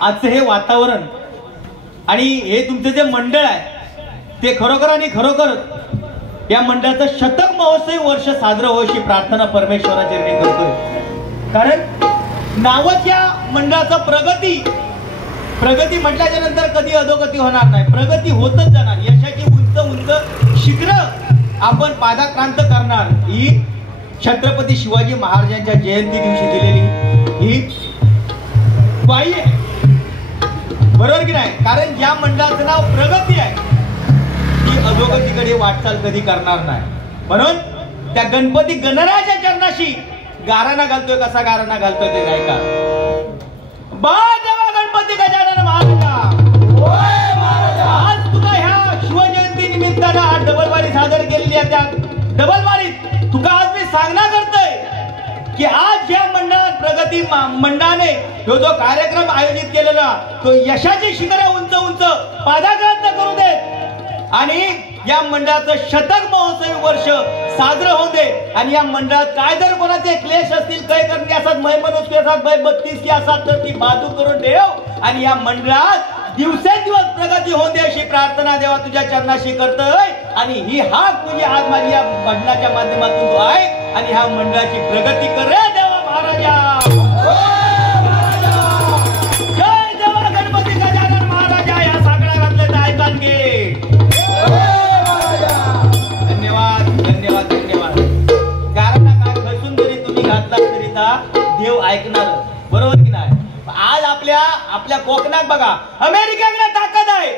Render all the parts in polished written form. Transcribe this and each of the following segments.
आजचं हे वातावरण आणि हे तुमचं जे मंडळ आहे ते खरोखर आणि खरोखर या मंडळाचं शतक महोत्सवी वर्ष साजरं हो अशी प्रार्थना परमेश्वराच्या चरणी करतोय. कारण नावच या मंडळाचं प्रगती म्हटल्याच्या नंतर कधी अधोगती होणार नाही, प्रगती होतच जाणार. यशाची उंच उंच शिखर आपण पादाक्रांत करणार. ही छत्रपती शिवाजी महाराजांच्या जयंती दिवशी दिलेली ही ग्वाही आहे, बरोबर की नाही? कारण ज्या मंडळाचं नाव प्रगती आहे ती अधोगतीकडे वाटचाल कधी करणार नाही. म्हणून त्या गणपती गणरायाच्या चरणाशी गाराणा घालतोय. कसा गाराणा घालतोय ते गायका. बाजवा गणपती गजानन महाराजा. आज तुला ह्या शिवजयंती निमित्तानं आज डबलबारी सादर केलेली आहे. त्या डबलबारीत तुका आज मी सांगणं करतोय की आज या मंडळात प्रगती मंडळाने जो कार्यक्रम आयोजित केलेला तो यशाची शिखरे उंच उंच पादाक्रांत करू देत आणि या मंडळाचं शतक महोत्सवी वर्ष साजरं होऊ दे. आणि या मंडळात काय जर कोणाचे क्लेश असतील, काय करणे असतात, मैमनस्की असतात, 32 की असतात तर ती बाजू करून ठेव आणि या मंडळात दिवसेंदिवस प्रगती होऊ दे अशी प्रार्थना देवा तुझ्या चरणाशी करतोय. आणि ही हाक तुझी आज माझी या भजनाच्या माध्यमातून तू आहे आणि ह्या मंडळाची प्रगती कर रे देवा महाराजा. जय देवा गणपती गजानन महाराजा. या साकडा घातले तर ऐकान घे. धन्यवाद धन्यवाद धन्यवाद. गाराणा काय खसून जरी तुम्ही घातला तरी देव ऐकणार, बरोबर की नाही? आज आपल्या कोकणात बघा, अमेरिकेकडे ताकद आहे,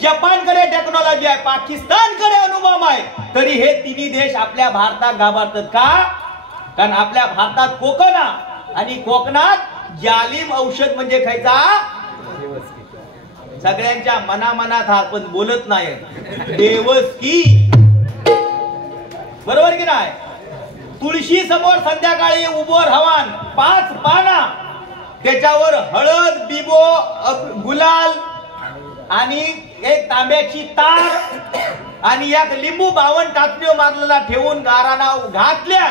जपानकडे टेक्नॉलॉजी आहे, पाकिस्तानकडे अनुभव आहे, तरी हे तिन्ही देश आपल्या भारतात घाबरतात. का? कारण आपल्या भारतात कोकण आणि कोकणात जालिम औषध म्हणजे खायचा सगळ्यांच्या मनामनात हा पण बोलत नाही, देवस्की, बरोबर की नाही? तुळशी समोर संध्याकाळी उभं हवान 5 पाना, त्याच्यावर हळद, बिबो, गुलाल आणि एक तांब्याची तार आणि एक लिंबू 52 टाचणीवर मारलेला ठेवून गाराणा घातल्या.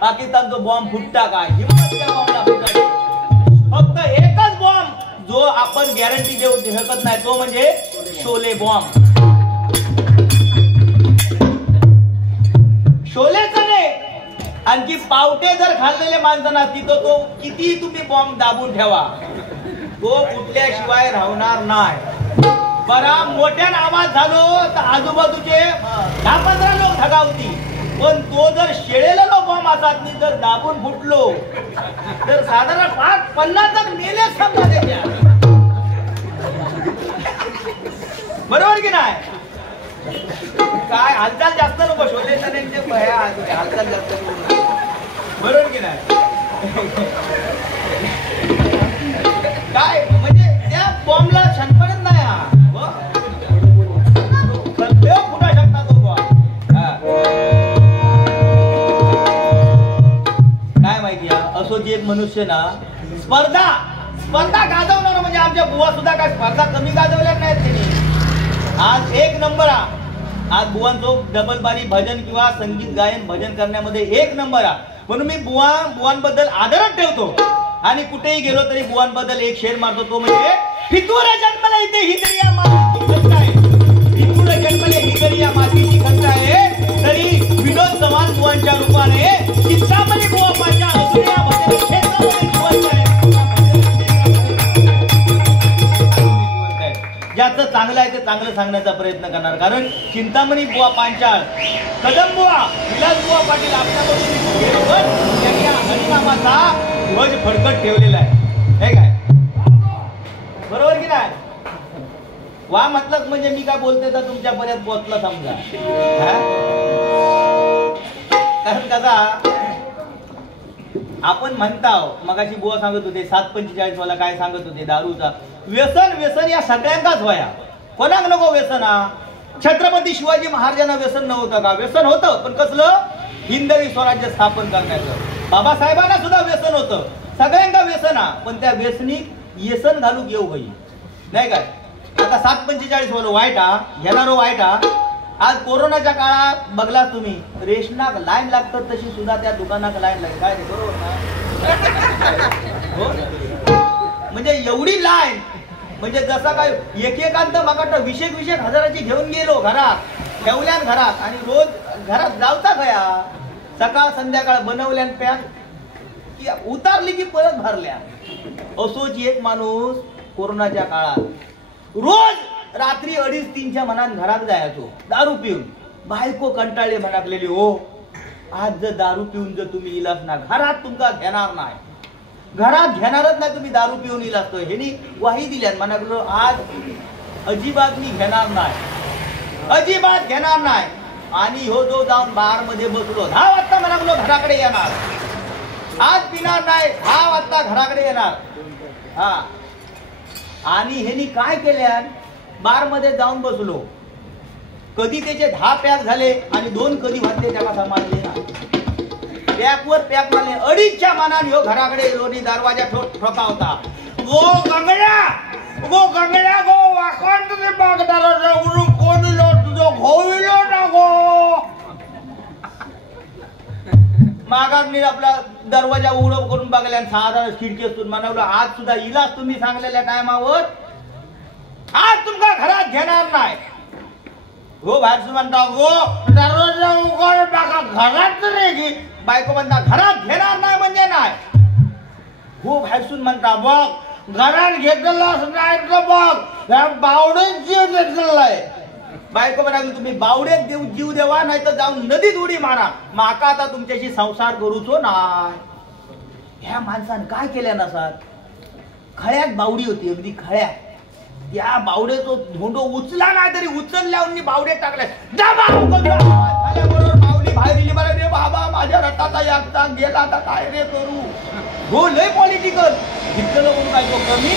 पाकिस्तानचा बॉम्ब फुटता का? फक्त एकच बॉम्ब जो आपण गॅरंटी देऊ शकत नाही तो म्हणजे शोले बॉम्ब. शोलेचा नाही, आणखी पावटे जर खाल्लेले माणसांना तिथं तो किती तुम्ही बॉम्ब दाबून ठेवा तो कुठल्याशिवाय राहणार नाही. बरा मोठ्याने आवाज झालो तर आजूबाजूचे 10-15 लोक धगावती, पण तो जर शेळेला बॉम्ब असात जर दाबून फुटलो तर साधारण 50 जण मेले समजा त्याच्या, बरोबर की नाही? काय हालचाल जास्त नको शोधायचं हालचाल जास्त नको, बरोबर की नाही? काय म्हणजे त्या बॉम्बला क्षणपणच नाही हा फुटा शकता तो बॉम्ब. काय माहिती असो जी एक मनुष्य ना स्पर्धा गाजवणार म्हणजे आमच्या बुवा सुद्धा काय स्पर्धा कमी गाजवल्या नाहीत त्यांनी. आज 1 नंबर आज बुवांचो डबलबारी भजन किंवा संगीत गायन भजन करण्यामध्ये 1 नंबर म्हणून मी बुवांबद्दल आदरच ठेवतो आणि कुठेही गेलो तरी बुवांबद्दल एक शेर मारतो तो म्हणजे फितूर जन्मले इथे ही तरी या मातीची खंत आहे. फितूर जन्मले ही तरी या मातीची खंत आहे, तरी विनोद चव्हाण बुवांच्या रूपाने चिंतामणी बुवा माझ्या असुऱ्या भजन क्षेत्रामध्ये जिवंत आहे. ज्याचं चांगलं आहे ते चांगलं सांगण्याचा प्रयत्न करणार. कारण चिंतामणी बुवा पांचाळ, कदम बुवा, विलास बुवा पाटील आपल्याकडून त्यांनी हरिनामाचा ध्वज फडकत ठेवलेला आहे, हे काय बरोबर की नाही? वा मतलब म्हणजे मी काय बोलते तर तुमच्यापर्यंत पोहोचला समजा. कारण कसा आपण म्हणताव, मगाशी बुवा सांगत होते 7:45 मला काय सांगत होते, दारूचा व्यसन या सगळ्यांनाच व्हाया, कोणाक नको व्यसन? छत्रपती शिवाजी महाराजांना व्यसन नव्हतं का? व्यसन होतं, पण कसलं? हिंदवी स्वराज्य स्थापन करण्याचं. बाबासाहेबांना सुद्धा व्यसन होतं, सगळ्यांना व्यसन, पण त्या व्यसनी येसन घालूक येऊ गई नाही काय? आता 7:45 बोलो वाईट घेणारो वाईट. आज कोरोनाच्या काळात बघला तुम्ही रेशनाक लाईन लागतात तशी सुद्धा त्या दुकानात लाईन लागली, काय बरोबर ना? म्हणजे एवढी लाईन, म्हणजे जसा काय एकेकांत मागत 20 हजाराची घेऊन गेलो घरात, ठेवल्यान घरात, आणि रोज घरात जावता गया, सकाळ संध्याकाळ बनवल्यान पॅक की उतारली की परत भरल्या. असोच एक माणूस कोरोनाच्या काळात रोज रात्री 2:30-3च्या मनात घरात जायचो दारू पिऊन. बायको कंटाळली म्हणाकलेली, हो आज जर दारू पिऊन जर तुम्ही इलाज ना घरात तुमका घेणार नाही, घरात घेणारच नाही तुम्ही दारू पिऊन इलाज. तो ह्यानी वाही दिल्यान म्हणाकलो आज अजिबात मी घेणार नाही, अजिबात घेणार नाही. आणि हो जो जाऊन बार मध्ये बसलो 10 वाजता म्हणाकलो घराकडे येणार, आज पिणार नाही, 10 वाजता घराकडे येणार. हा, आणि ह्यानी काय केल्या, बार मध्ये जाऊन बसलो, कधी त्याचे 10 पॅक झाले आणि 2 कधी वाजले त्याला समजले ना. पॅकवर पॅक झाले, 2:30च्या मानाने ह्यो घराकडे गेलो आणि दरवाजा ठोका होता. गो गंगड्या गो वाकण तुझे बागदाराचा उडून कोणीलो तुझं घोविलो ना गो. मागाने आपला दरवाजा उघड करून बघल्या, साधा खिडकी असून म्हणावलं आज सुद्धा इलाज तुम्ही सांगलेल्या टायमावर आज तुमका घरात घेणार नाही. हो बाहेर म्हणता गो दरवाजा उघड टाका घरात नाही की. बायको म्हणता घरात घेणार नाही म्हणजे नाही. हो बाहेर म्हणता बघ घरात घेतलं नाही तर बघ बावडेच जीव घेतलेलाय. बायको म्हणाली तुम्ही बावडेत देऊ जीव देवा नाही तर जाऊन नदीत उडी मारा, माका आता तुमच्याशी संसार करूचो नाही. ह्या माणसानं काय केल्या नसात, खळ्यात बावडी होती अगदी खळ्यात, त्या बावडेचो धोंडो उचला नाही तरी उचलल्यावर बावडे टाकले. बरोबर बावडी बाहेर दिली. बरं रे बाबा माझ्या रथाचा याचा गेला आता काय रे करू. हो लय पॉलिटिकल घेतलेलं म्हणून काय कमी.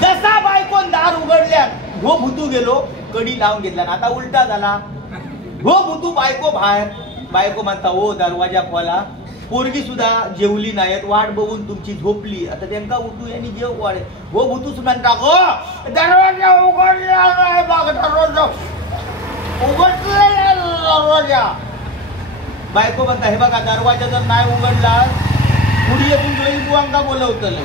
जसा बायको दार उघडल्या हो भूतू गेलो, कडी लावून घेतला. आता उलटा झाला, हो भूतू बायको बाहेर. बायको म्हणता हो दरवाजा खोला, पोरगी सुद्धा जेवली नाहीत, वाट बघून तुमची झोपली, आता त्यांना उठू यांनी जेव वाढे. हो भूतूच म्हणता हो दरवाजा उघडला नाही बघ, दरवाजा उघडला दरवाजा. बायको म्हणता हे बघा दरवाजा जर नाही उघडला पुढे येऊन जोईल बुवांका बोलवतलंय,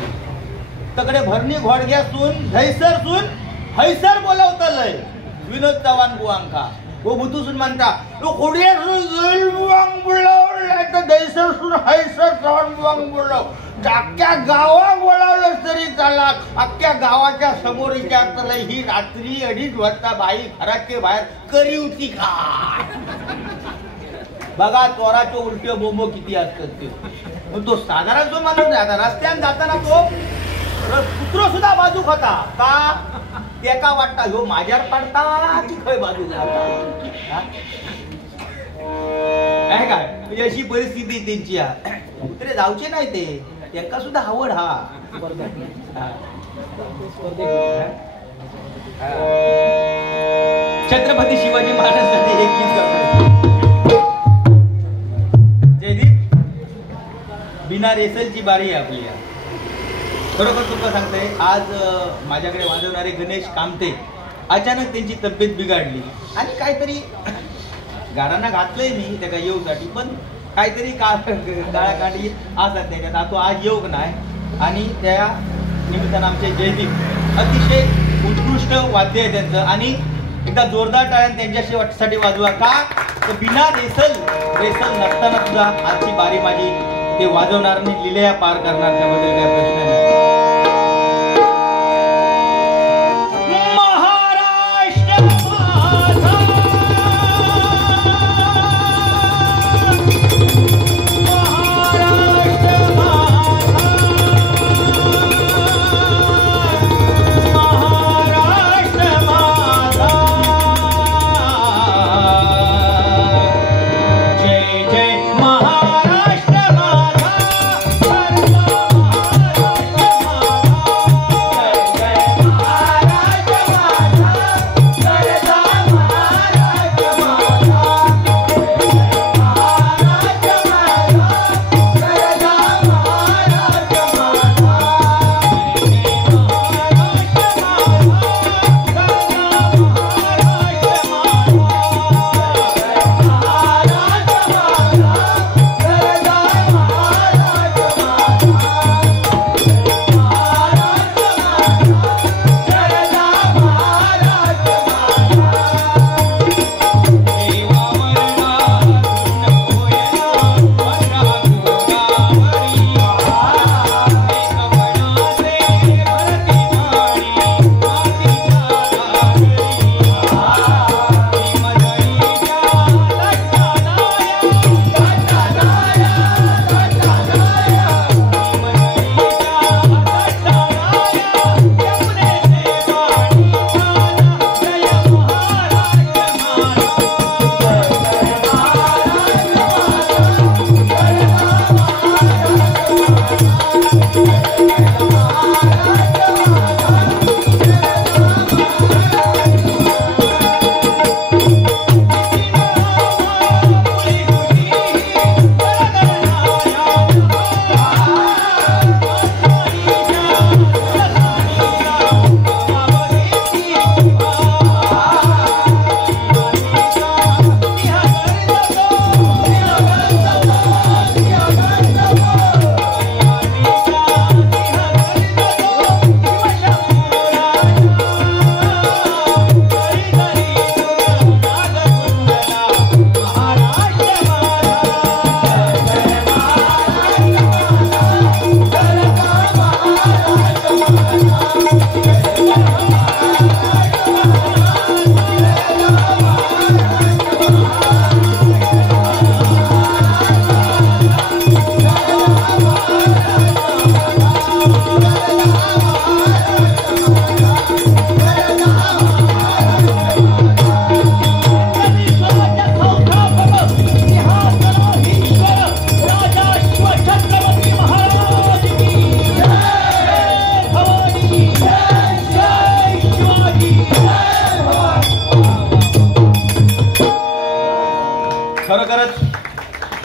तकडे भरणी घोडग्यासून धैसरसून हैसर बोलवतलंय विनोद चव्हाण बुवांका. हो भूतूसून म्हणता तो खोड्यासून जोईल बुवांक बोलवलं तर धैसरसून हैसर चव्हाण बुवांक बोलव. अख्ख्या गावात बोलावलं तरी चला, अख्ख्या गावाच्या समोर विचारतलंय ही रात्री 2:30 वाजता बाई घराच्या बाहेर करी होती का. बघा चोराचे उलटे बोंबो किती असतात ते. तो साधारण जो माणूस आहे आता रस्त्याने जाताना तो कुत्रो सुद्धा बाजू खाता का त्याका वाटता ह्यो माझ्यावर पडता की खय बाजू खाता काय अशी परिस्थिती त्यांची. कुत्रे जाऊचे नाही ते, त्यांना सुद्धा आवड. हा छत्रपती शिवाजी महाराजांनी एक गीत गायलं, जयदीप बिना रेसलची बारी आहे आपली. बरोबर तुमका सांगते, आज माझ्याकडे वाजवणारे गणेश कामते अचानक त्यांची तब्येत बिघडली आणि काहीतरी गारांना घातलंय मी त्या येऊसाठी, पण काहीतरी गाळाकाठी असतात त्याच्यात. तो आज योग नाही आणि त्या निमित्तानं आमचे जयदीप अतिशय उत्कृष्ट वाद्य आहे त्यांचं. आणि एकदा जोरदार टाळ्यान त्यांच्यासाठी वाजवा का, तर बिना रेसल नसताना सुद्धा आजची बारी माझी ते वाजवणार आणि लिलया पार करणार, त्याबद्दल काय प्रश्न नाही.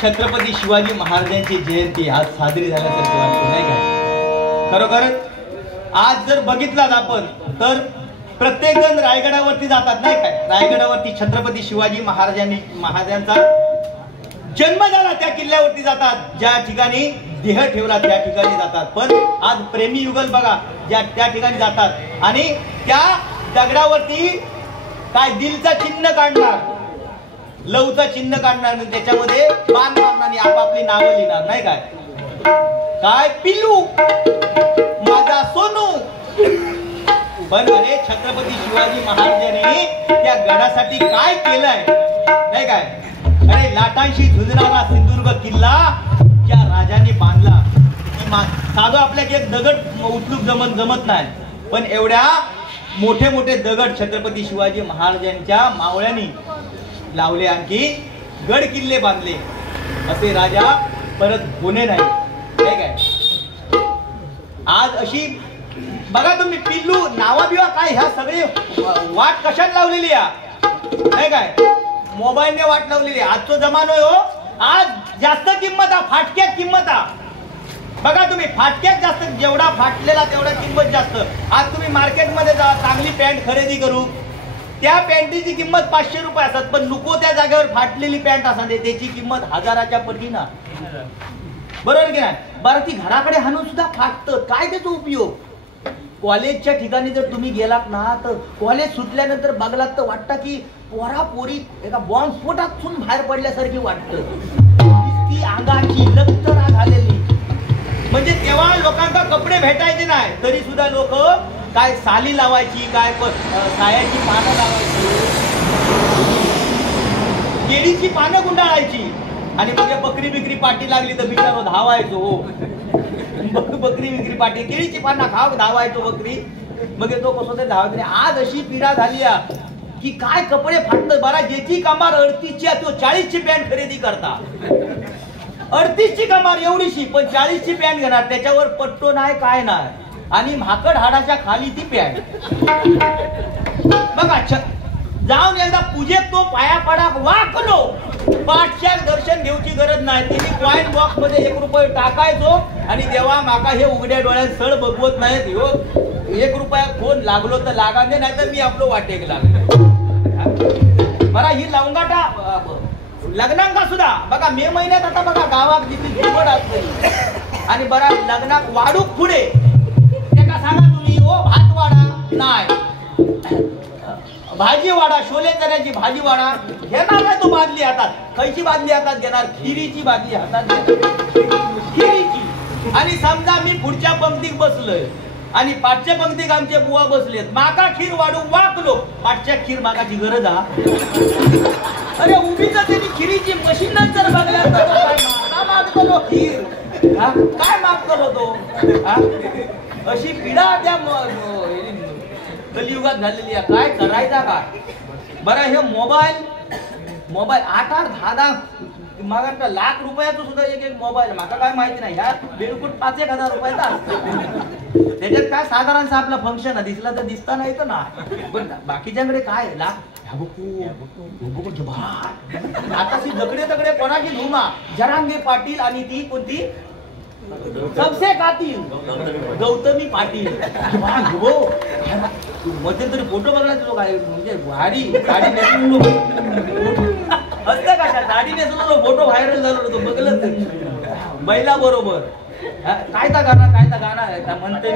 छत्रपती शिवाजी महाराजांची जयंती आज साजरी झाल्यासारखी वाटते, नाही काय? खरोखरच आज जर बघितलात आपण तर प्रत्येक जण रायगडावरती जातात, नाही काय? रायगडावरती छत्रपती शिवाजी महाराजांचा जन्म झाला त्या किल्ल्यावरती जातात, ज्या ठिकाणी देह ठेवला त्या ठिकाणी जातात. पण आज प्रेमी युगल बघा त्या ठिकाणी जातात आणि त्या दगडावरती काय दिलचं चिन्ह काढणार, लवचं चिन्ह काढणार, त्याच्यामध्ये बाण मारणार आणि आपापली नावं लिहिणार, नाही काय? काय पिल्लू माझा सोनू. पण अरे छत्रपती शिवाजी महाराजांनी त्या गडासाठी काय केलंय, नाही काय? अरे लाटांशी झुंजणारा सिंधुदुर्ग किल्ला ज्या राजाने बांधला, साधं आपल्या एक दगड उचलूक जमत नाही, पण एवढ्या मोठे मोठे दगड छत्रपती शिवाजी महाराजांच्या मावळ्यांनी लावले, आणखी गड किल्ले बांधले. असे राजा परत होणे नाही, काय? आज अशी बघा तुम्ही पिल्लू नावा बिवा काय ह्या सगळे वाट कशात लावलेली आहे, नाही काय? मोबाईलने वाट लावलेली. आजचा जमानो हो, आज जास्त किंमत आहे, फाटक्यात किंमत आहे. बघा तुम्ही फाटक्यात जास्त, जेवढा फाटलेला तेवढा किंमत जास्त. आज तुम्ही मार्केटमध्ये जा, चांगली पॅन्ट खरेदी करू, त्या पॅन्टीची किंमत 500 रुपये असतात, पण नको त्या जागेवर फाटलेली पॅन्ट असते त्याची किंमत 1000च्या पटीनं. बरोबर की नाही? बरं ती घराकडे हाणून सुद्धा फाटतं, काय त्याचा उपयोग? कॉलेजच्या ठिकाणी जर तुम्ही गेलात ना तर कॉलेज सुटल्यानंतर बघलात तर वाटतं की पोरा पोरी एका बॉम्बस्फोटातून बाहेर पडल्यासारखी वाटतं. ती अंगाची लक्तरा झालेली, म्हणजे तेव्हा लोकांना कपडे भेटायचे नाही तरी सुद्धा लोक काय साली लावायची, काय सायाची पानं लावायची, केळीची पानं गुंडाळायची आणि मग बकरी बिकरी पाठी लागली तर बिचारो धावायचो. बकरी बिकरी पाठी, केळीची पानं खाव धावायचो बकरी, मग तो कसं तरी धावायचं. आज अशी पिढा झाली की काय कपडे फाटत. बरा ज्याची कमार 38ची तो 40ची पॅन्ट खरेदी करता. 38ची कमार एवढीशी, पण 40ची पॅन्ट घेणार, त्याच्यावर पट्टो नाही काय नाही, आणि भाकड हाडाच्या खाली ती पॅन्ट. बघा जाऊन एकदा पूजेत तो पाया पडा वाकलो, पाठच्या दर्शन घेऊची गरज नाही. तिने कॉइन बॉक्स मध्ये 1 रुपये टाकायचो आणि देवा माका हे उघड्या डोळ्यात सळ बघवत नाहीत, हो 1 रुपया फोन लागलो तर लागाने, नाही तर मी आपलं वाटेक लागलो. बरा ही लवंगाटा लग्नांका सुद्धा बघा मे महिन्यात आता बघा गावात जिथे झुंबड असते आणि बरा लग्नात वाढूक पुढे त्याका सांगा तुम्ही ओ भात वाडा नाही, भाजी वाडा, शोले चण्याची भाजी वाडा घेणार नाही. तो बादली हातात, खयची बादली हातात घेणार? खिरीची बादली हातात, खिरीची. आणि समजा मी पुढच्या पंक्तीत बसलोय आणि पाठच्या पंक्तीत आमचे बुवा बसलेत, माका खीर वाढू वाकलो, पाठच्या खीर मागाची गरज हा. अरे उभीच त्यांनी खिरीची मशीन जर बघल्या तर काय मागतो खीर, काय मागतो तो? अशी पिढा त्या कलियुगात झालेली आहे. काय करायचा काय? बरं हे मोबाईल 8-8, 10-10 मागा लाख रुपयाचा सुद्धा एक मोबाईल, माका काय माहिती नाही, ह्या बिलकुल 5-1 हजार रुपयाचा असतो. त्याच्यात काय साधारणचा आपला फंक्शन दिसला तर दिसता नाही तर ना, पण बाकीच्याकडे काय लाख. आता ती दगडे कोणाची धुमा, जरांगे पाटील आणि ती कोणती सबसे कातील गौतमी पाटील. मध्यंतरी फोटो बघला तो काय म्हणजे भारी साडी नेसलो असतं का, साडी नेसलो फोटो व्हायरल झालो तो बघलं महिला बरोबर. काय ता गाणं म्हणते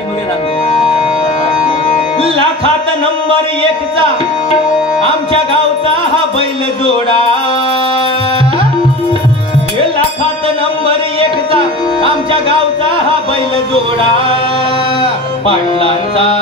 लाखात नंबर 1चा आमच्या गावचा हा बैल जोडा, लाखात नंबर 1चा आमच्या गावचा हा बैल जोडा, पाटलांचा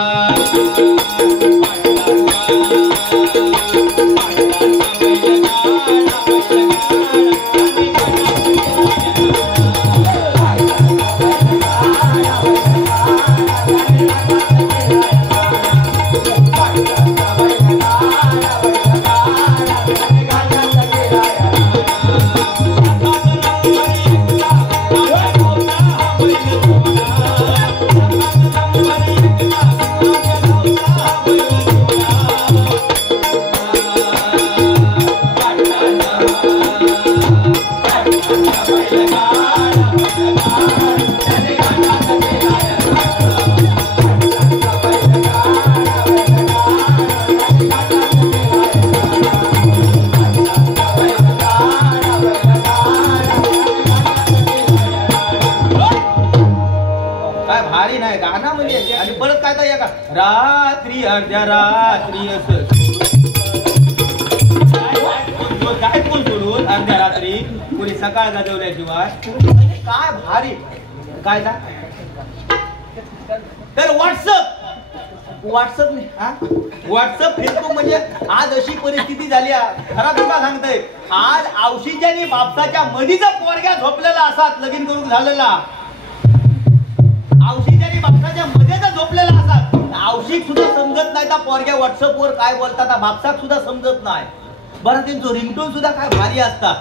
भारी नाही गाणं म्हणजे. आणि परत काय तर का रात्री अर्ध्या रात्री असं काय कोण सोडून अर्ध्या रात्री पुरी सकाळ गाजवल्याशिवाय काय भारी काय का. तर व्हॉट्सअप फेसबुक म्हणजे आज अशी परिस्थिती झाली. खरा तुला सांगतोय आज औषीच्या आणि बापसाच्या मधीचा पोरग्या झोपलेला असात लगीन करून झालेला. औषीच्या आणि बापसाच्या मध्येचा झोपलेला असात. औषिक सुद्धा समजत नाही त्या पोरग्या व्हॉट्सअपवर काय बोलतात बापसाक सुद्धा समजत नाही. बरं त्यांचं रिंगटोन सुद्धा काय भारी असता.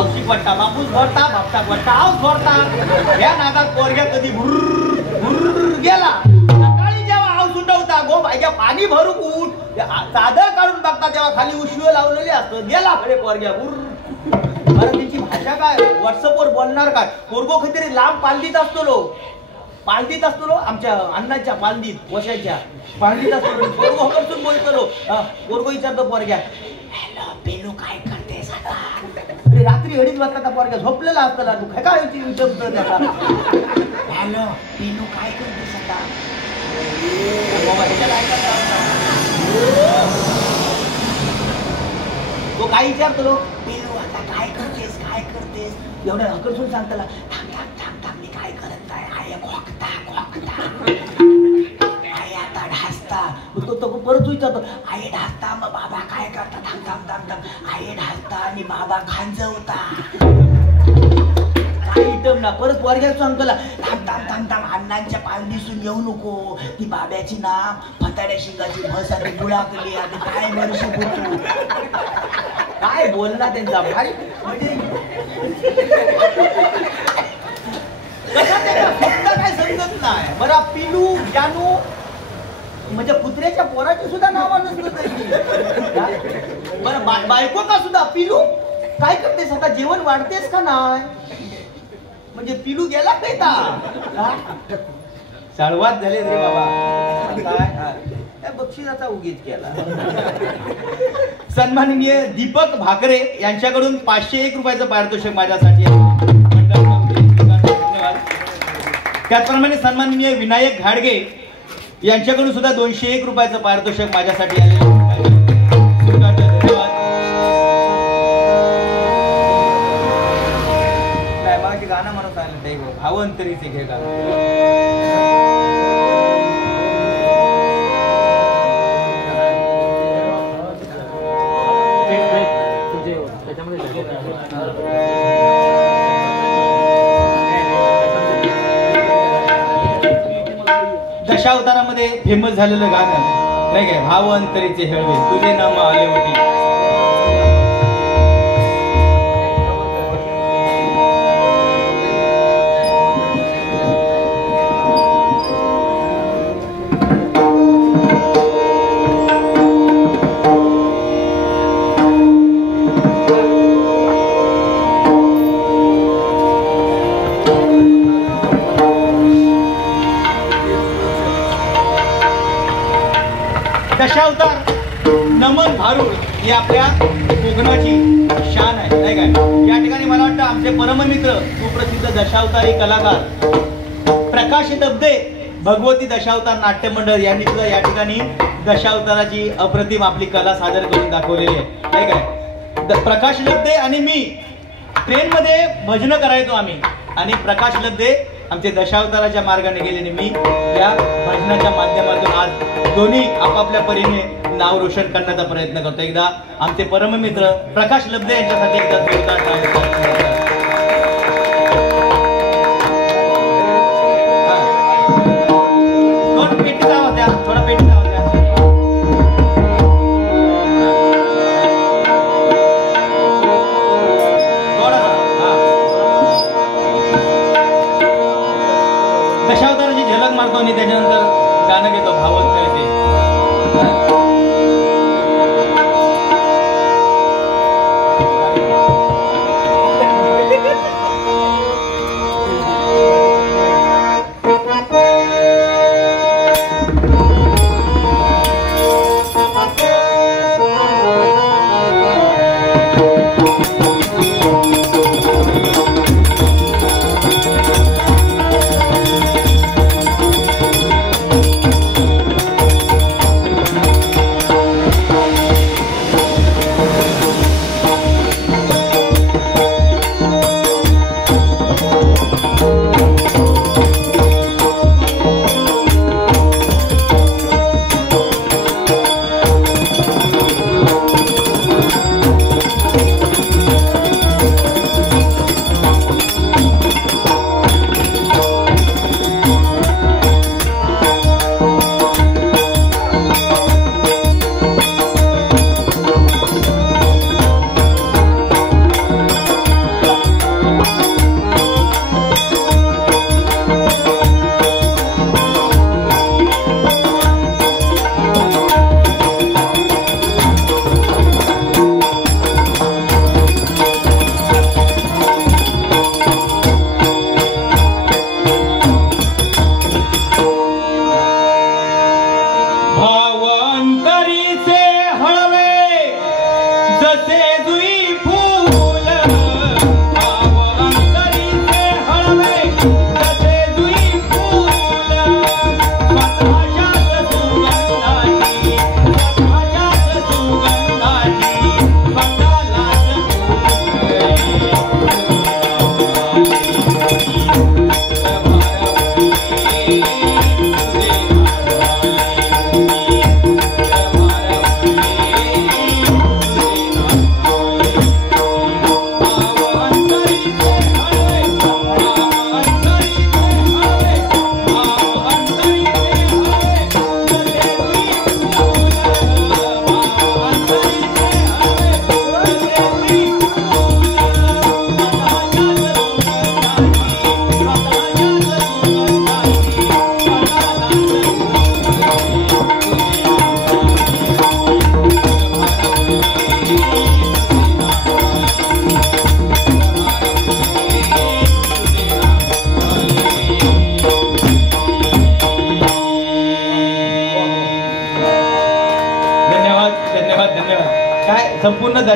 औषिक वाटता बापूस भरता बापसाक वाटता आऊस भरता. या नागात पोरग्या कधी गेला. सकाळी जेव्हा आऊस उठवता गो भाग्या पाणी भरू कूट चादर काढून बघता तेव्हा खाली उशिवे लावलेले असतं. गेला खडे पोरग्या बरं त्यांची भाषा काय व्हॉट्सअपवर बोलणार काय. पोरगो काहीतरी लांब पालदीत असतो आमच्या अण्णाच्या पालदीत वशाच्या पालदीत असतो. पोरगो हकडून बोलतो. पोरगो विचारतो पोरग्या हॅलो पेलू काय करतेस आता. अरे रात्री 2:30 वाजता पोरग्या झोपलेला असताना तू काय विचारतो त्याचा हॅलो पेलू काय करतेस आता. तो काय विचारतो पेलू आता काय करतेस एवढ्या हकडून सांगताला थांब मी काय करत नाही. आय खोकता आय आता ढासता. तो परत विचारतो आई ढासता मग बाबा काय करता. थांब आई ढासता आणि बाबा खांजवता. काय इटम ना परत वर्गात सांगतो थांब अण्णांच्या पाल दिसून येऊ नको. ती बाब्याची ना फताड्या शिंगाची म्हस आणि गुळाकली आणि काय वर्ष बोलतो. काय बोलला त्यांचा भारी म्हणजे काय समजत नाही. बरं पिलू जानू म्हणजे कुत्र्याच्या पोराची सुद्धा नाव नसतं. बरं बायको का सुद्धा पिलू काय करतेस आता जेवण वाढतेस का नाही. म्हणजे पिलू गेला काय साळवात झाले रे बाबा. काय बक्षिसाचा उगीच केला. सन्माननीय दीपक भाकरे यांच्याकडून 501 रुपयाचं पारितोषिक माझ्यासाठी. धन्यवाद. त्याचप्रमाणे सन्माननीय विनायक घाडगे यांच्याकडून सुद्धा 201 रुपयाचं पारितोषिक माझ्यासाठी आले. धन्यवाद. नाही मला गाणं म्हणत आलं ते भावंतरीचे घे गाणं. दशावतारामध्ये फेमस झालेलं गाणं नाही काय भावंतरीचे हेळवे तुझे नाम आले होते. दशावतार नमन भारूड ही आपल्या कोकणाची शान आहे नाही काय. या ठिकाणी मला वाटतं आमचे परममित्र सुप्रसिद्ध दशावतारी कलाकार प्रकाश दबदे भगवती दशावतार नाट्य मंडळ यांनी सुद्धा या ठिकाणी दशावताराची अप्रतिम आपली कला सादर करून दाखवलेली आहे नाही काय. प्रकाश दबदे आणि मी ट्रेनमध्ये भजन करायचो आम्ही आणि प्रकाश दबदे आमचे दशावताराच्या मार्गाने गेलेले मी या भजनाच्या माध्यमातून आज दोन्ही आपापल्या परीने नाव रोशन करण्याचा प्रयत्न करतो. एकदा आमचे परममित्र प्रकाश लब्धे यांच्यासाठी एकदा थोडा पेटीचा होत्या थोडा पेटीचा होत्या. दशावताराची झलक मारतो आणि त्याच्यानंतर गाणं घेतो भावंतरीचे.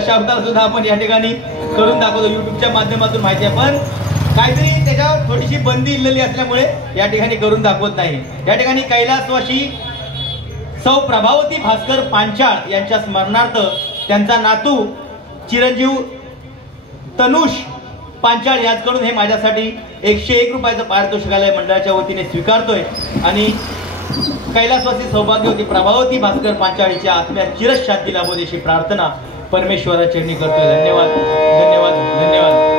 दशावतार सुद्धा आपण या ठिकाणी करून दाखवतो युट्यूबच्या माध्यमातून माहिती आहे, पण काहीतरी त्याच्यावर थोडीशी बंदी इल्लेली असल्यामुळे या ठिकाणी करून दाखवत नाही. या ठिकाणी कैलासवासी सौ प्रभावती भास्कर पांचाळ यांच्या स्मरणार्थ त्यांचा नातू चिरंजीव तनुष पांचाळ याचकडून हे माझ्यासाठी 101 रुपयाचं पारितोषिकालय मंडळाच्या वतीने स्वीकारतोय आणि कैलासवासी सौभाग्यवती प्रभावती भास्कर पांचाळ यांच्या आत्म्यात चिरशांती लाभो अशी प्रार्थना परमेश्वरा चरणी करतोय. धन्यवाद धन्यवाद धन्यवाद.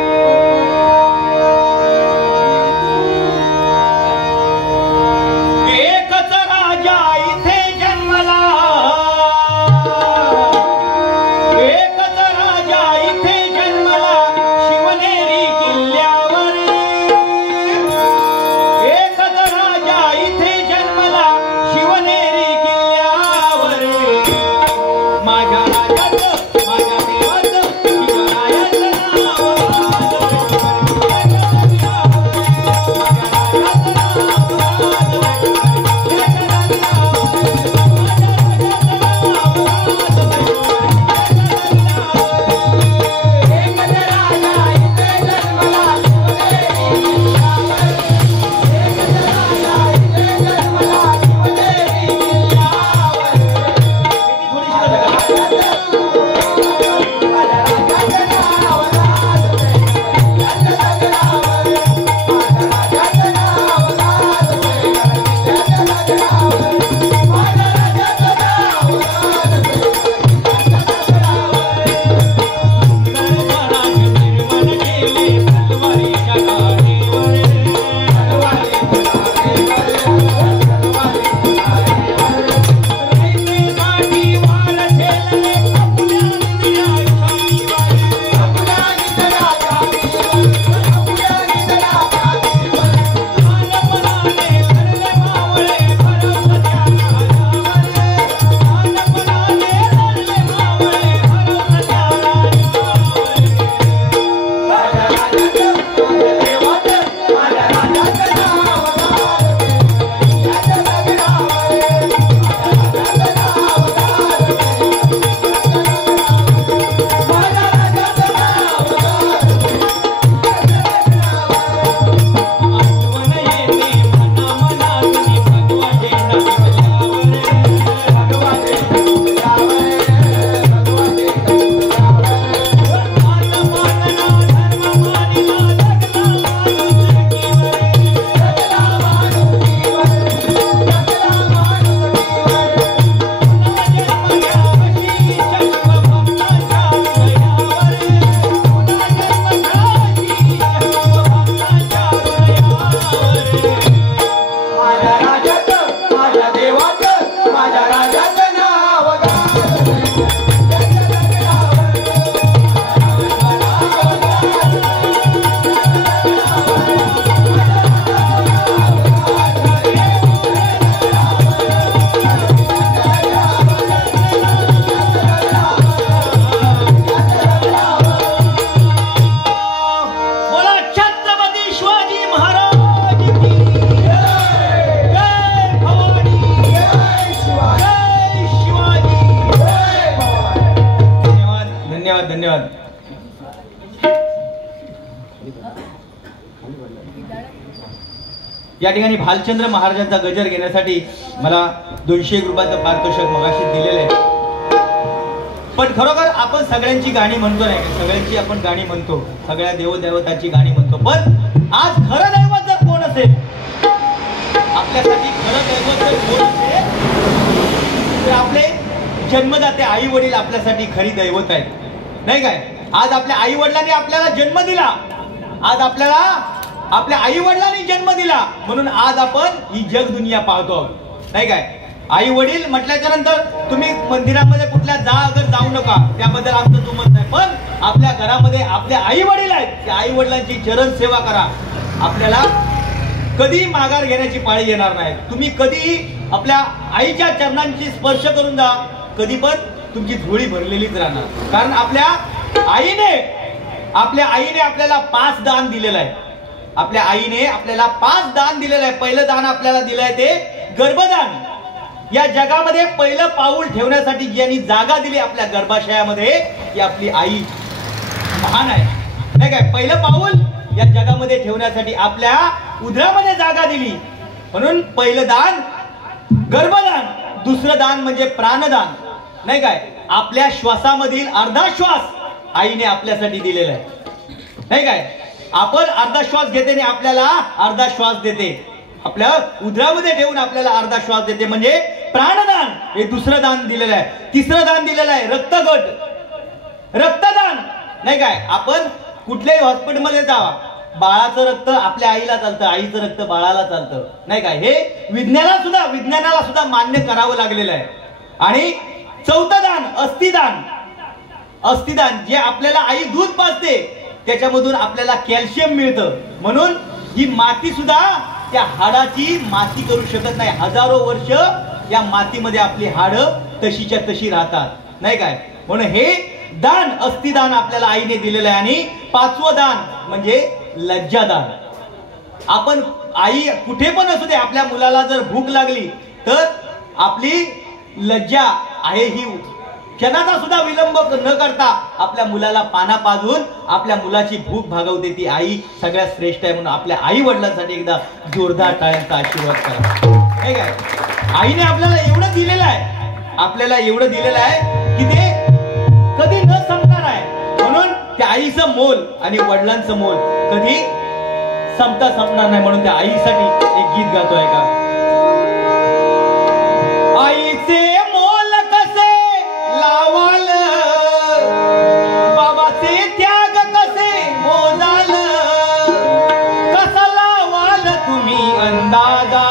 या ठिकाणी भालचंद्र महाराजांचा गजर घेण्यासाठी मला 201 रुपयाचं पारितोषिक मगाशी दिलेलं आहे. पण खरोखर आपण सगळ्यांची गाणी म्हणतो नाही, सगळ्यांची आपण गाणी म्हणतो, सगळ्या देवदेवतांची गाणी म्हणतो, पण आज खरं दैवत जर कोण असेल, आपल्यासाठी खरं दैवत जर कोण असेल तर आपले जन्मदाते आई वडील आपल्यासाठी खरी दैवत आहेत, नाही काय? आज आपल्या आई वडिलांनी आपल्याला जन्म दिला, आज आपल्याला आपल्या आई वडिलांनी जन्म दिला म्हणून आज आपण ही जग दुनिया पाहतो, नाही काय? आई वडील म्हटल्याच्या नंतर तुम्ही मंदिरामध्ये कुठल्या जाऊ नका, त्याबद्दल आमचं दुमत नाही, पण आपल्या घरामध्ये आपले आई वडील आहेत, त्या आई वडिलांची चरण सेवा करा. आपल्याला कधी माघार घेण्याची पाळी येणार नाही. तुम्ही कधी आपल्या आईच्या चरणांची स्पर्श करून जा, कधी पण तुमची झोळी भरलेलीच राहणार. कारण आपल्या आईने आपल्याला 5 दान दिलेलं आहे. आपल्या आईने आपल्याला 5 दान दिलेलं आहे. पहिलं दान आपल्याला दिलंय ते गर्भदान. या जगामध्ये पहिलं पाऊल ठेवण्यासाठी ज्यांनी जागा दिली आपल्या गर्भाशयामध्ये ती आपली आई महान आहे, नाही काय? पहिलं पाऊल या जगामध्ये ठेवण्यासाठी आपल्या उदरामध्ये जागा दिली. म्हणून पहिलं दान गर्भदान, दुसरं दान म्हणजे प्राणदान, नाही काय? आपल्या श्वासामधील अर्धा श्वास आईने आपल्यासाठी दिलेला आहे, नाही काय? आपण अर्धा श्वास घेते आणि आपल्याला अर्धा श्वास देते, आपल्या उदरामध्ये ठेवून आपल्याला अर्धा श्वास देते, म्हणजे प्राणदान हे दुसरं दान दिलेलं आहे. तिसरं दान दिलेलं आहे रक्तदान, नाही काय? आपण कुठल्याही हॉस्पिटलमध्ये जावा, बाळाचं रक्त आपल्या आईला चालतं, आईचं रक्त बाळाला चालतं, नाही काय? हे विज्ञानाला सुद्धा मान्य करावं लागलेलं आहे. आणि चौथं दान अस्थिदान, जे आपल्याला आई दूध पाजते त्याच्यामधून आपल्याला कॅल्शियम मिळतं. म्हणून ही माती सुद्धा त्या हाडाची माती करू शकत नाही. हजारो वर्ष या मातीमध्ये आपली हाडं तशीच्या तशी राहतात, नाही काय? म्हणून हे दान अस्थिदान आपल्याला आईने दिलेलं आहे. आणि पाचवं दान म्हणजे लज्जादान. आपण आई कुठे पण असू दे, आपल्या मुलाला जर भूक लागली तर आपली लज्जा आहे ही क्षणाचा सुद्धा विलंब न करता आपल्या मुलाला पाना पाजून आपल्या मुलाची भूक भागवते ती आई सगळ्यात श्रेष्ठ आहे. म्हणून आपल्या आई वडिलांसाठी एकदा जोरदार टाळ्यांचा आशीर्वाद करा, नाही काय? आईने आपल्याला एवढं दिलेलं आहे की ते कधी न संपणार आहे. म्हणून त्या आईचं मोल आणि वडिलांचं मोल कधी संपणार नाही. म्हणून त्या आईसाठी एक गीत गातोय का? आईचे मोल कसे लावाल, बाबाचे त्याग कसे मोजाल, कसा लावाल तुम्ही अंदाजा,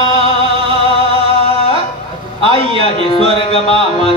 आई आहे स्वर्ग बाबा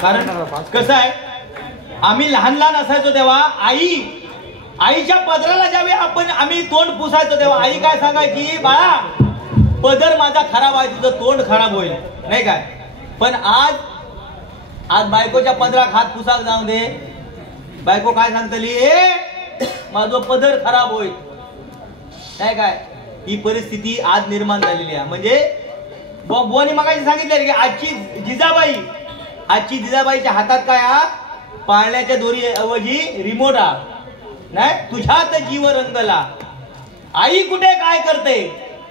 कारण कसं आहे, आम्ही लहान लहान असायचो तेव्हा आईच्या पदराला ज्यावेळी आम्ही तोंड पुसायचो तेव्हा आई काय सांगायची, बाळा पदर माझा खराब आहे, तुझं तोंड खराब होईल, नाही काय. पण आज बायकोच्या पदरात हात पुसाक जाऊ दे, बायको काय सांगतली, माझं पदर खराब होईल, नाही काय. ही परिस्थिती आज निर्माण झालेली आहे. म्हणजे बुवानी मगाशी सांगितलं की आजची जिजाबाईच्या हातात काय हा, पाळण्याच्या दोरी ऐवजी रिमोट हा, नाही तुझ्यात जीव रंगला. आई कुठे काय करते,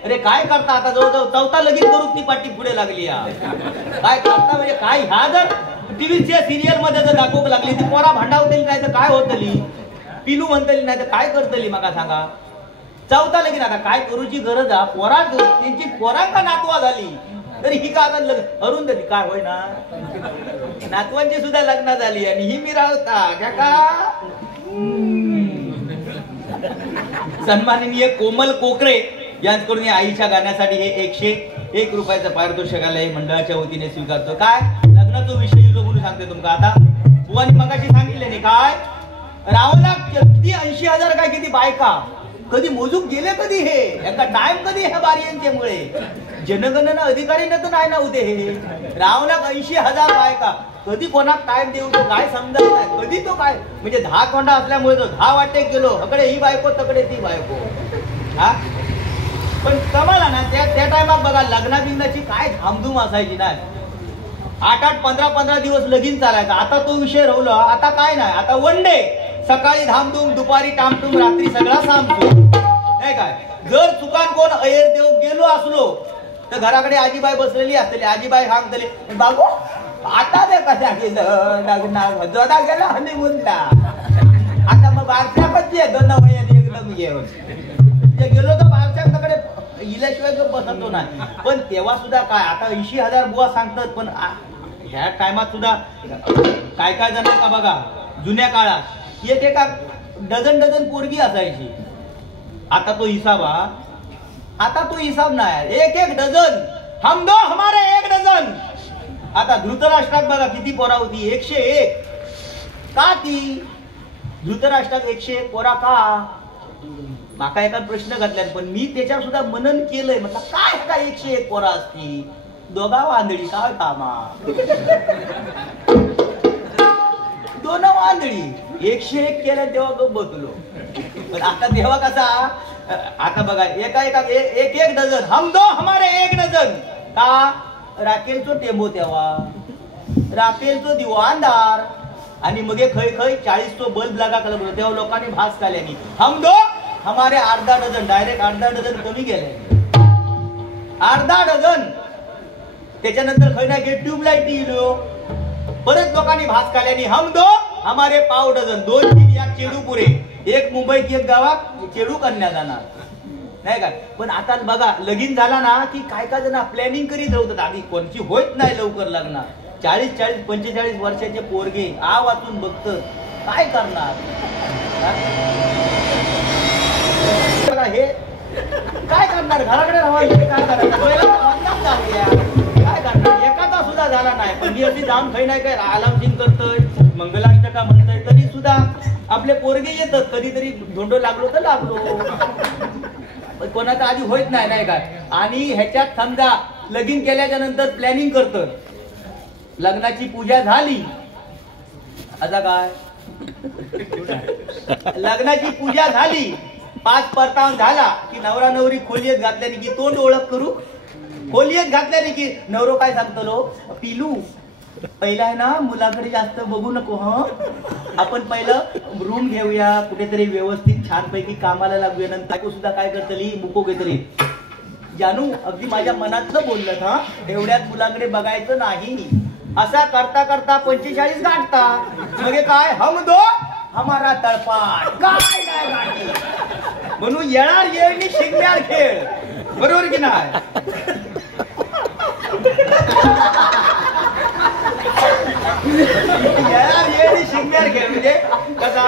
अरे काय करता, आता जवळजवळ चौथा लगीन करून ती पाठी पुढे लागली. काय करता म्हणजे काय, ह्या जर टीव्हीच्या सिरियल मध्ये जर दाखवू लागली ती पोरा भांडावतली नाही तर काय होतली, पिलू म्हणतली नाही तर काय करतली, मका सांगा. चौथा लगीन आता काय करूची गरज आहे, पोरा त्यांची पोरांका नातवा झाली तरी ही का आता अरुंधती काय होय ना, नातवांची सुद्धा लग्न झाली आणि ही मी राहता का. सन्माननीय कोमल कोकरे यांच्याकडून आईच्या गाण्यासाठी हे 101 रुपयाचं पारितोषिक आलंय, मंडळाच्या वतीने स्वीकारतो. काय लग्नाचा विषय म्हणून सांगते तुमका. आता बुवानी मगाशी सांगितले नाही काय, रावला किती 80,000 काय किती बायका, कधी मोजूक गेले कधी, हे एका टाइम कधी ह्या बारियांच्यामुळे जनगणना अधिकारी तर नाही ना होते. हे रावला 80,000 बायका, कधी कोणाक टाइम देऊ तो काय समजत नाही, कधी तो काय म्हणजे 10 कोंडा असल्यामुळे तो 10 वाटे गेलो, हकडे ही बायको तकडे ती बायको. हा पण कमाला ना त्या टायमात बघा लग्ना बिग्नाची काय धामधूम असायची नाही. 8-8 15-15 दिवस लगीन चालायचा. आता तो विषय राहिलो, आता काय नाही, आता वन डे, सकाळी धामधूम, दुपारी टामटूम, रात्री सगळा सामसूम, नाही काय. जर चुकान कोण अयर देव गेलो असलो तर घराकडे आजीबाई बसलेली असलेली, आजीबाई सांगतली, बाबू आता ते कशा गेलं लग्नात, जोडा गेला हनीमूनला, आता मग बारच्या कधी आहे 2 महिन्यात एकदम घेऊन गेलो तर बारच्याकडे इल्याशिवाय बसतो नाही. पण तेव्हा सुद्धा काय, आता 80,000 बुवा सांगतात, पण ह्या टायमात सुद्धा काय काय जण का बघा, जुन्या काळात एका डझन पोरगी असायची. आता तो हिसाब आता तो हिसाब नाही, 1-1 डझन, हम दो हमारे 1 डझन. आता धृतराष्ट्रात बघा किती पोरा होती, 101. का ती धृतराष्ट्रात 101 पोरा का, माका एका प्रश्न घातल्यात, पण मी त्याच्यावर सुद्धा मनन केलंय. म्हटलं काय का 101 पोरा असती, दोघा वांदळी काय कामा, 2 वांदळी 101 केलं तेव्हा गप बसलो. पण आता तेव्हा कसा, आता बघा एक डझन, हम दो हमारे 1 डझन. का राखेलचो टेंबो तेव्हा, राखेलचो दिवाणदार, आणि मग खै 40 बल्ब लागा कलर तेव्हा लोकांनी भास काल्यानी, हम दो हमारे 1/2 डझन, डायरेक्ट 1/2 डझन कमी गेले, 1/2 डझन. त्याच्यानंतर खै नाही ट्यूबलाईट दिलो, परत लोकांनी भास काल्यानी, हम दो हमारे 1/2 डझन, 2-3 या चेडू पुरे, एक मुंबईत एक गावात चेडू कन्या जाणार, नाही का. पण आता बघा लगीन झाला ना की काय काय जण प्लॅनिंग करीत राहतात, आधी कोणची होत नाही लवकर लग्न. 40-45 वर्षाचे पोरगे आ वाचून बघत, काय करणार, हे काय करणार, घराकडे राहायचे काय करणार, काय करणार. एखादा सुद्धा झाला नाही, पण ही अशी जाम खै नाही काय आलामसिंग करतोय, मंगलाष्टका म्हणतोय, तरी सुद्धा आपले पोरगे येतात, कधीतरी धोंडो लागलो तर लागलो, कोणाचा आधी होत नाही, नाही काय. आणि ह्याच्यात समजा लगीन केल्याच्या नंतर प्लॅनिंग करतं, लग्नाची पूजा झाली आता काय लग्नाची पूजा झाली, 5 परताव झाला की नवरा नवरी खोलीत घातल्याने की तोंड ओळख करू, खोलीत घातल्याने की नवरो काय सांगतो लो, पिलू पहिला आहे ना मुलाकडे जास्त बघू नको, आपण पहिलं रूम घेऊया, कुठेतरी व्यवस्थित छानपैकी कामाला लागूया, नंतर सुद्धा काय करतली मुको घेतली. जानू अगदी माझ्या मनातलं बोललं हा, एवढ्यात मुलाकडे बघायचं नाही. असा करता करता 45 गाठता, मग काय हम दो हमारा तळपाट काय काय गाठी, म्हणून येणार येळणी शिकणार खेळ, बरोबर की नाही. येणार येळणी शिकणार खेळ म्हणजे कसा,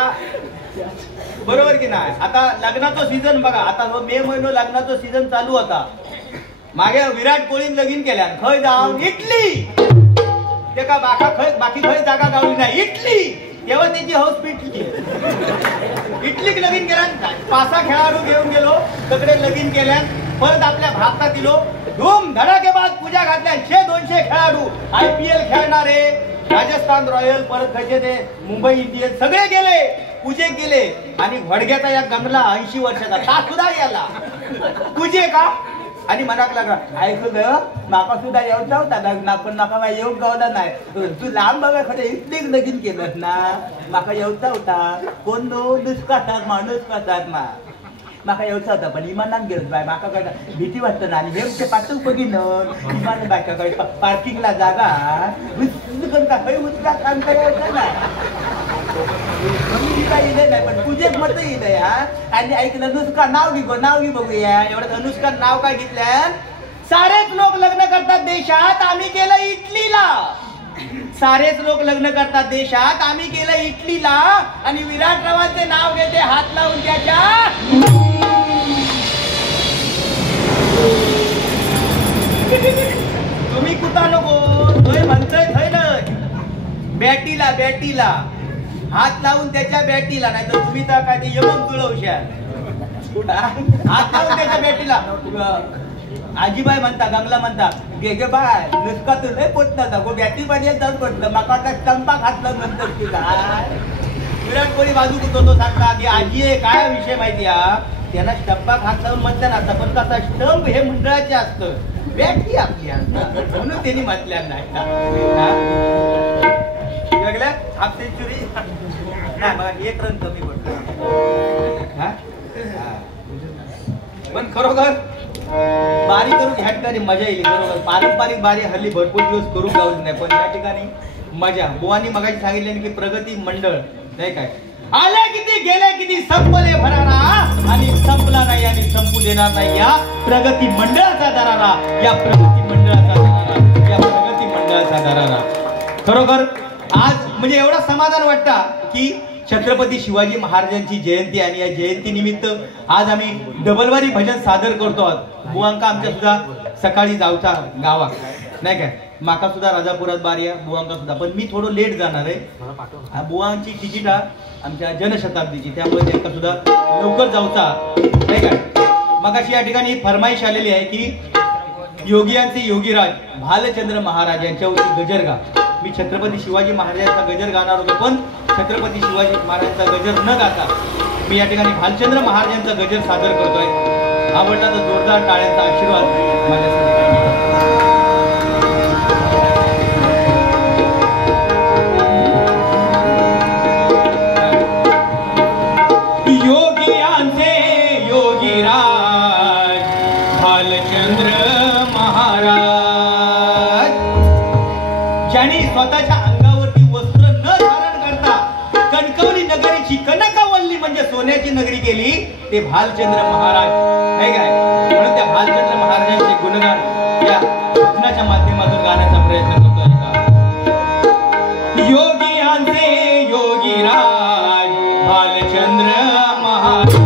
बरोबर की नाही. आता लग्नाचा सीझन बघा, आता मे महिनो लग्नाचा सीझन चालू होता. मागे विराट कोहलीन लगीन केल्या, खय जाऊन इटली, ते का बाकी खय जागा गावली नाही, इटली, तेव्हा त्याची हौस पिटली. इटलीक लगीन केल्या, 5 खेळाडू घेऊन गेलो, सगळे लगीन केल्या, परत आपल्या भारतात दिलो, धूम धडाकेबाज पूजा घातल्या, 100-200 खेळाडू, IPL खेळणारे, राजस्थान रॉयल, परत खयचे ते मुंबई इंडियन्स सगळे गेले, पूजे केले. आणि घोडग्याचा या गंगला 80 वर्षाचा ता सुद्धा गेला पूजे का. आणि मनाक लागला ऐकू ग माका सुद्धा येऊचा होता, पण माका येऊन गावला नाही, तू लांब बघा खरं इतलीच लगीन केलं ना, माका येऊचा होता, कोण दो नुसकातात माणूस कातात ना, माका येऊचा होता पण इमानात गेलो बाय, माका काय भीती वाटतं ना. आणि हे पाठवून बघीन इमान बायकाकडे पार्किंगला जागा काही उचला काम करायचं ना, काही नाही पण तुझेच मत येईल हा. आणि ऐकलं नुसका नाव घे बघूया, एवढं अनुष्का नाव काय घेतल्या. सारेच लोक लग्न करतात देशात, आम्ही केलं इटलीला, सारेच लोक लग्न करतात देशात, आम्ही केलं इटलीला. आणि विराट रावांचे नाव घेते हात लावून त्याच्या, तुम्ही कुठं नको थय म्हणतोय, थय नाही बॅटीला हात लावून त्याच्या बॅटीला, नाही तर तुम्ही तर काय ते येऊन तुळवशाल, हात लावून त्याच्या बॅटीला. आजीबाई म्हणता, गंगला म्हणता, गे बाय नुसका तू नाही पोचता गो बॅटी पाहिजे तर पोचलं, माका वाटतं स्टंपा घातलं नंतर की काय. विराट कोहली बाजू कुठं तो सांगता की आजी काय विषय माहिती हा, त्यांना स्टंपा घातलं म्हणतात ना, पण कसा स्टंप हे मंडळाचे असतं, बॅटी आपली असतात, म्हणून त्यांनी म्हटल्या नाही हाफ सेंचुरी नाही, मग 1 रन कमी पडतो. पण खरोखर बारी करून ह्या ठिकाणी मजा येईल, बरोबर. पारंपरिक बारी हल्ली भरपूर दिवस करून गावली नाही, पण या ठिकाणी मजा. बुवांनी मगाशी सांगितले की प्रगती मंडळ नाही काय, आले किती गेले किती संपले भरारा, आणि संपला नाही आणि संपू देणार नाही या प्रगती मंडळाचा दरारा, या प्रगती मंडळाचा दरारा, या प्रगती मंडळाचा दरारा. खरोखर आज म्हणजे एवढा समाधान वाटता की छत्रपती शिवाजी महाराजांची जयंती, आणि या जयंती निमित्त आज आम्ही डबलवारी भजन सादर करतो आहोत. बुवांका आमच्या सुद्धा सकाळी जाऊचा गावा नाही काय, माका सुद्धा राजापुरात बारी आहे, बुवांका सुद्धा, पण मी थोडं लेट जाणार आहे. बुवांची तिकीट आमच्या जनशताब्दीची, त्यामुळे त्यांना सुद्धा लवकर जाऊचा नाही काय. मग अशी या ठिकाणी फरमाईश आलेली आहे की योगियांचे योगीराज भालचंद्र महाराज यांच्यावरती गजर गा. मी छत्रपती शिवाजी महाराजांचा गजर गाणार होतो, पण छत्रपती शिवाजी महाराजांचा गजर न गाता मी या ठिकाणी भालचंद्र महाराजांचा गजर सादर करतोय. आवडला तर जोरदार टाळ्यांचा आशीर्वाद माझ्यासाठी. योगियांचे योगीराज भालचंद्र महाराज, ज्यांनी स्वतःच्या अंगावरती वस्त्र न धारण करता कणकवली नगरीची कनकवल्ली म्हणजे सोन्याची नगरी केली, ते भालचंद्र महाराज नाही काय. म्हणून त्या भालचंद्र महाराजांचे गुणगान या भजनाच्या माध्यमातून गाण्याचा प्रयत्न करतोय का. योगियांचे योगीराज भालचंद्र महाराज,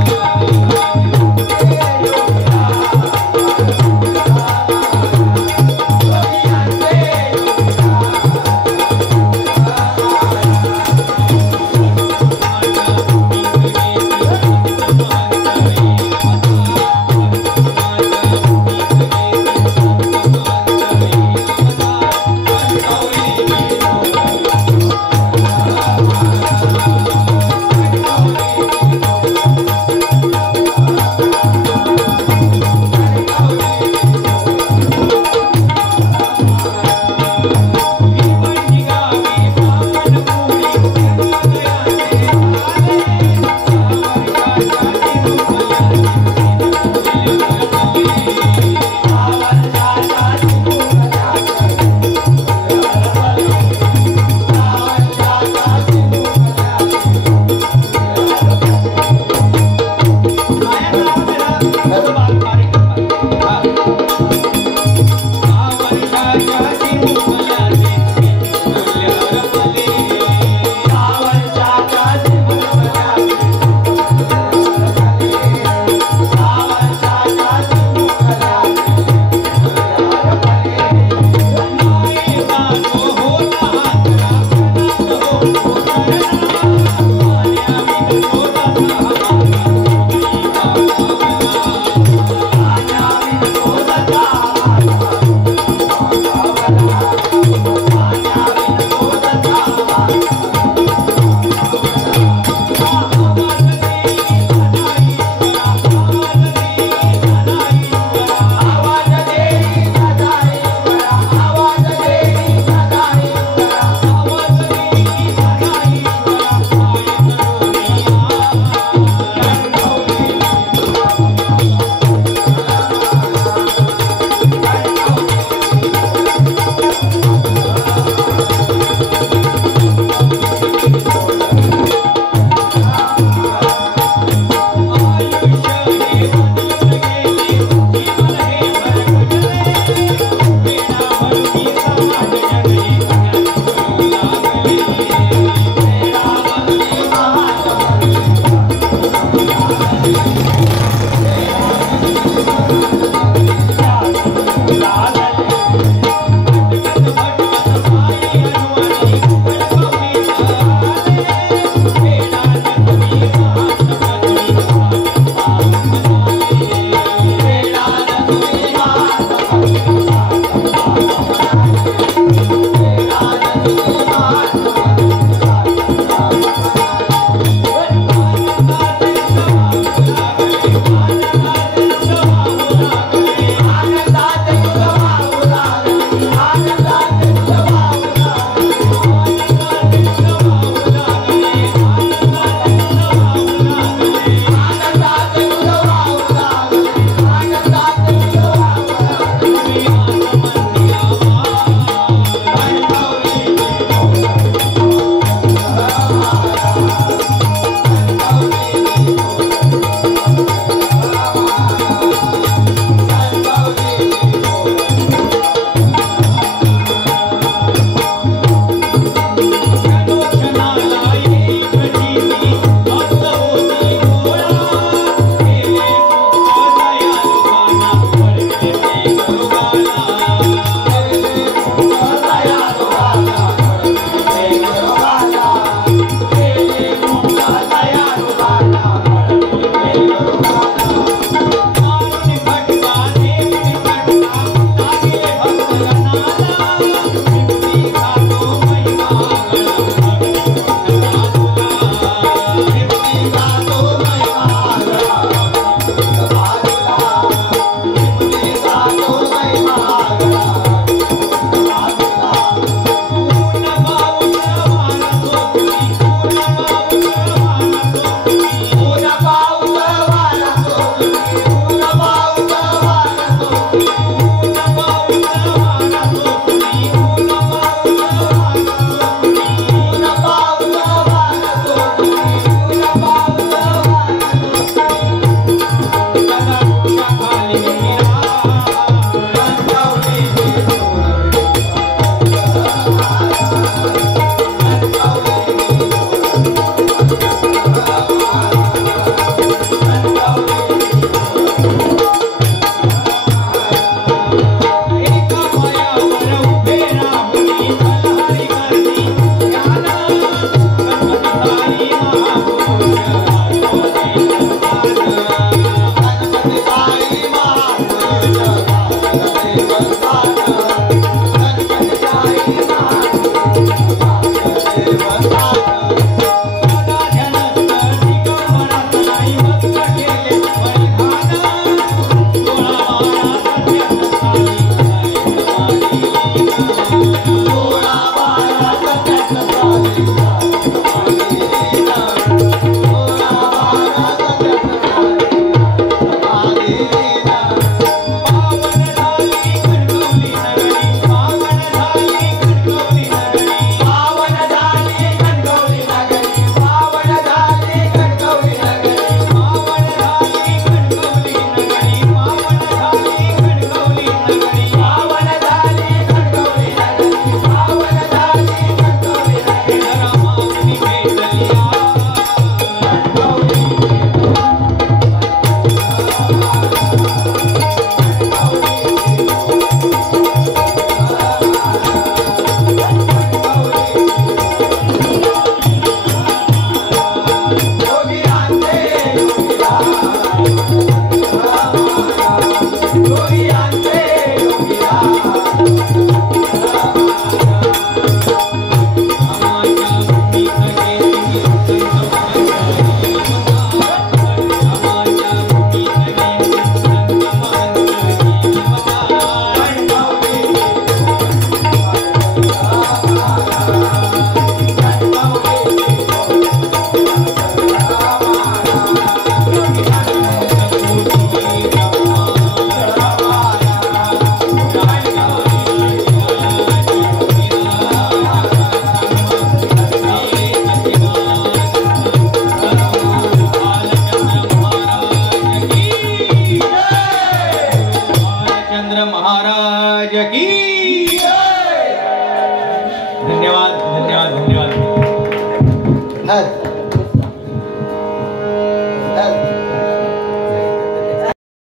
रामचंद्र महाराज की